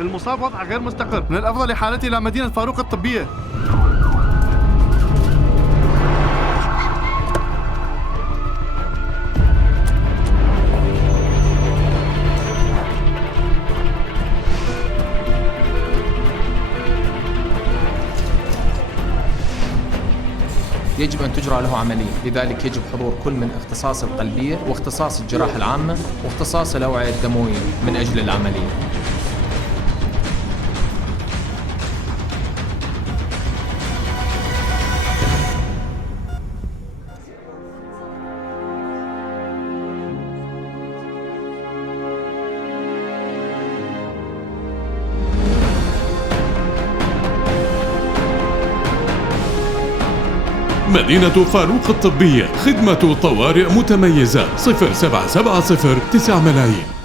المصاب وضعه غير مستقر، من الأفضل إحالته إلى مدينة فاروق الطبية. يجب أن تجرى له عملية، لذلك يجب حضور كل من اختصاص القلبية واختصاص الجراحة العامة واختصاص الأوعية الدموية من أجل العملية. مدينة فاروق الطبية، خدمة طوارئ متميزة. 0770 9 ملايين.